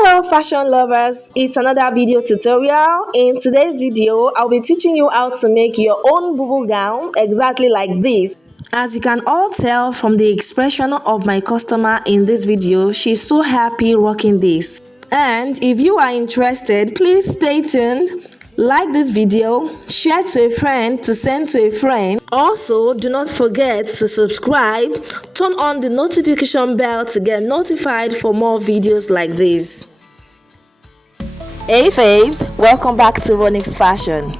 Hello fashion lovers, it's another video tutorial. In today's video, I'll be teaching you how to make your own Bubu gown exactly like this. As you can all tell from the expression of my customer in this video, she's so happy rocking this. And if you are interested, please stay tuned. Like this video, share to a friend to send to a friend. Also, do not forget to subscribe, turn on the notification bell to get notified for more videos like this. Hey faves, welcome back to Ronix Fashion.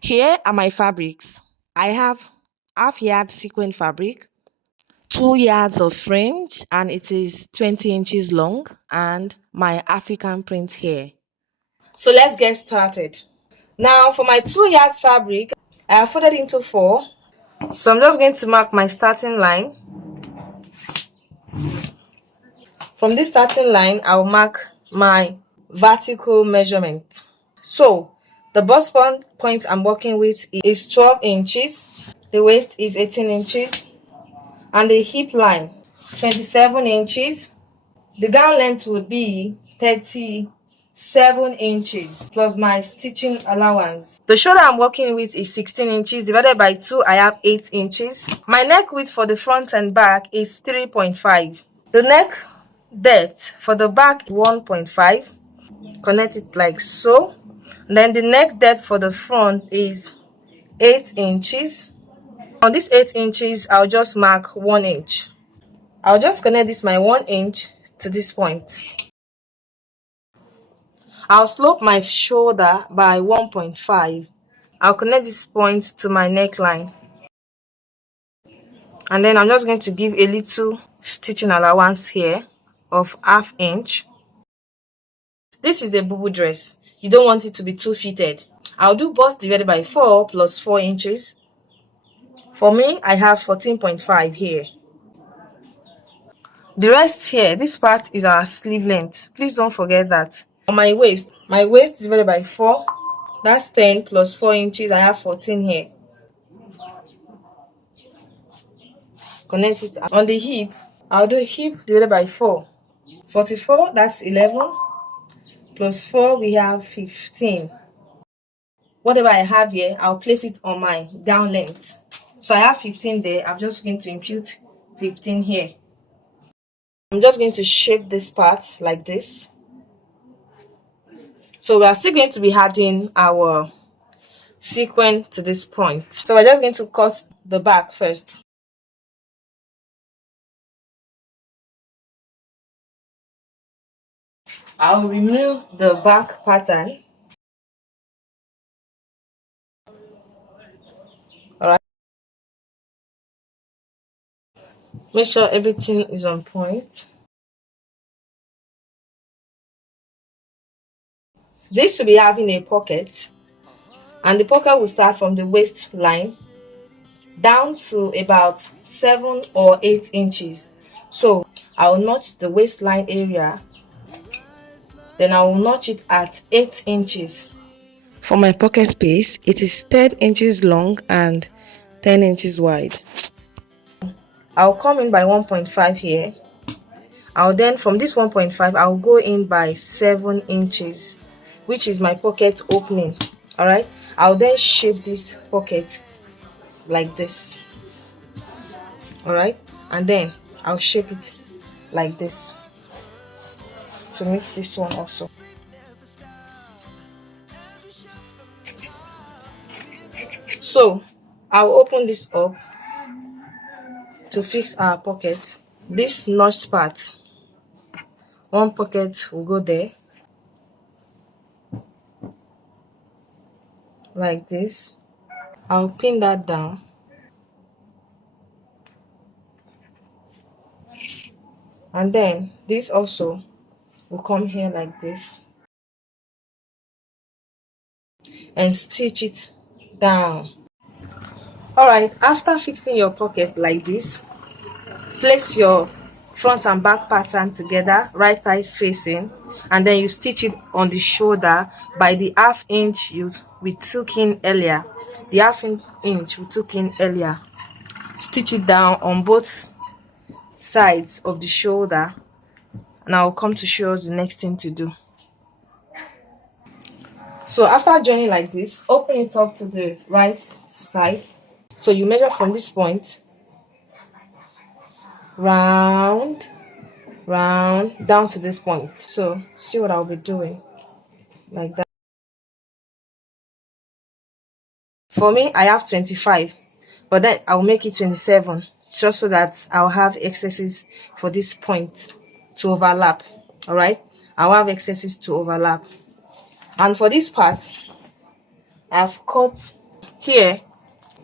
Here are my fabrics. I have half yard sequin fabric, 2 yards of fringe, and it is 20 inches long, and my African print here. So let's get started. Now for my 2 yards fabric, I have folded into 4. So I'm just going to mark my starting line. From this starting line, I'll mark my vertical measurement. So the bust point I'm working with is 12 inches, the waist is 18 inches, and the hip line 27 inches. The gown length would be 37 inches plus my stitching allowance. The shoulder I'm working with is 16 inches divided by 2. I have 8 inches. My neck width for the front and back is 3.5. The neck depth for the back 1.5. Connect it like so. And then the neck depth for the front is 8 inches. On this 8 inches, I'll just mark 1 inch. I'll just connect this my 1 inch to this point. I'll slope my shoulder by 1.5. I'll connect this point to my neckline. And then I'm just going to give a little stitching allowance here of ½ inch. This is a Bubu dress. You don't want it to be too fitted. I'll do bust divided by 4 plus 4 inches. For me, I have 14.5 here. The rest here, this part is our sleeve length. Please don't forget that. On my waist divided by 4, that's 10 plus 4 inches. I have 14 here. Connect it. On the hip, I'll do hip divided by 4. 44, that's 11 plus 4, we have 15. Whatever I have here, I'll place it on my gown length. So I have 15 there. I'm just going to impute 15 here. I'm just going to shape this part like this. So we are still going to be adding our sequin to this point. So we're just going to cut the back first. I'll remove the back pattern. Alright. Make sure everything is on point. This should be having a pocket, and the pocket will start from the waistline down to about 7 or 8 inches. So I'll notch the waistline area, then I will notch it at 8 inches. For my pocket space, it is 10 inches long and 10 inches wide. I'll come in by 1.5 here. I'll then, from this 1.5, I'll go in by 7 inches, which is my pocket opening. Alright, I'll then shape this pocket like this. Alright, and then I'll shape it like this to meet this one also. So I'll open this up to fix our pocket. This notched part, one pocket will go there like this. I'll pin that down. And then this also will come here like this and stitch it down. Alright, after fixing your pocket like this, place your front and back pattern together, right side facing, and then you stitch it on the shoulder by the ½ inch we took in earlier. The ½ inch we took in earlier. Stitch it down on both sides of the shoulder and I'll come to show us the next thing to do. So after joining like this, open it up to the right side. So you measure from this point, round, round, down to this point. So see what I'll be doing, like that. For me, I have 25, but then I'll make it 27, just so that I'll have excesses for this point to overlap. All right, I'll have excesses to overlap. And for this part, I've cut here.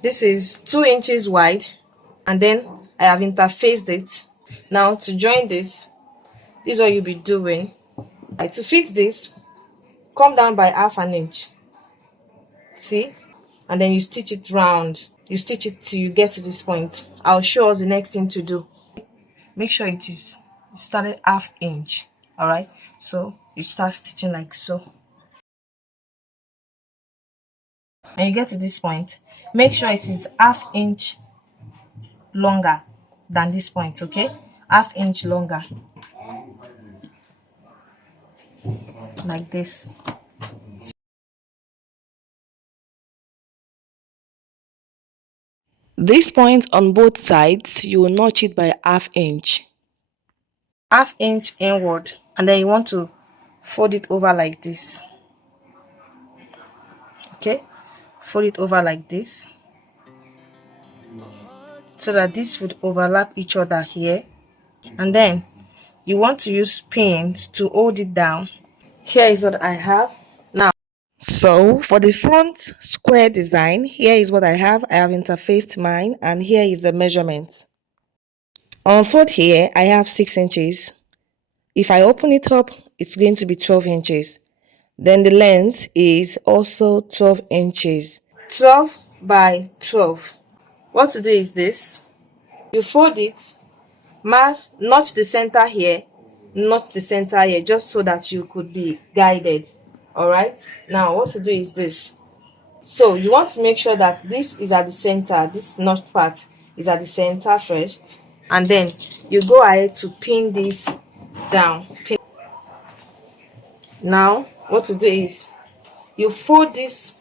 This is 2 inches wide, and then I have interfaced it. Now to join this is what you'll be doing. Right, to fix this, come down by half an inch. See, and then you stitch it round. You stitch it till you get to this point. I'll show us the next thing to do. Make sure it is started half inch. All right, so you start stitching like so. When you get to this point, make sure it is half inch longer than this point. Okay, half inch longer, like this. This point on both sides, you will notch it by half inch. Half inch inward, and then you want to fold it over like this. Okay, fold it over like this, so that this would overlap each other here. And then you want to use pins to hold it down. Here is what I have now. So for the front square design, here is what I have interfaced mine, and here is the measurement. On fold here, I have 6 inches. If I open it up, it's going to be 12 inches. Then the length is also 12 inches. 12 by 12. What to do is this. You fold it, notch the center here, notch the center here, just so that you could be guided. Alright, now what to do is this. So you want to make sure that this is at the center, this notch part is at the center first, and then you go ahead to pin this down. Now what to do is you fold this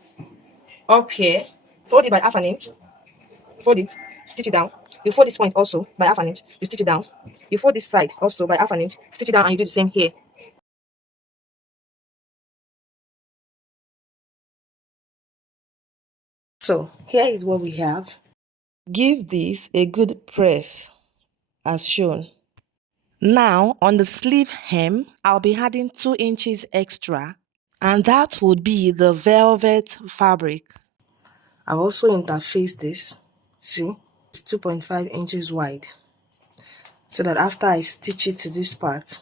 up here, fold it by half an inch, fold it, stitch it down. You fold this point also by half an inch, you stitch it down. You fold this side also by half an inch, stitch it down, and you do the same here. So here is what we have. Give this a good press as shown. Now on the sleeve hem, I'll be adding 2 inches extra, and that would be the velvet fabric. I've also interfaced this. See, it's 2.5 inches wide, so that after I stitch it to this part,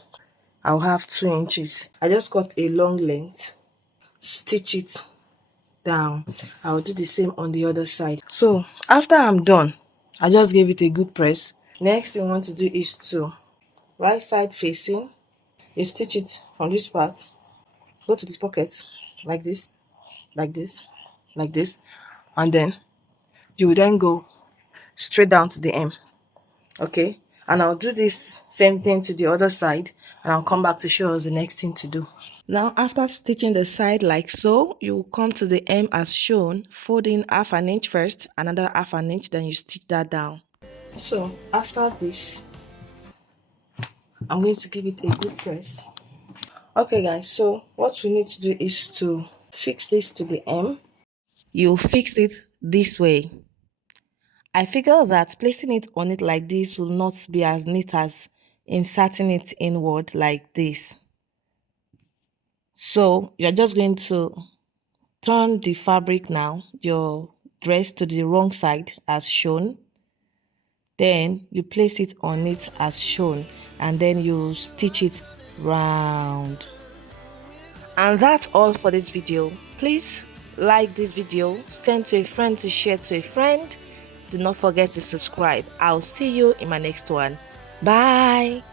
I'll have 2 inches. I just got a long length, stitch it down. I'll do the same on the other side. So after I'm done, I just gave it a good press. Next thing we want to do is to right side facing, you stitch it from this part, go to this pocket like this, like this, like this, and then you will then go straight down to the hem. Okay, and I'll do this same thing to the other side, and I'll come back to show us the next thing to do. Now after stitching the side like so, you will come to the hem as shown, folding half an inch first, another half an inch, then you stitch that down. So after this, I'm going to give it a good press. Okay guys, so what we need to do is to fix this to the hem. You fix it this way. I figure that placing it on it like this will not be as neat as inserting it inward like this. So you're just going to turn the fabric now, your dress, to the wrong side as shown. Then you place it on it as shown, and then you stitch it round. And that's all for this video. Please like this video, send to a friend to share to a friend. Do not forget to subscribe. I'll see you in my next one. Bye.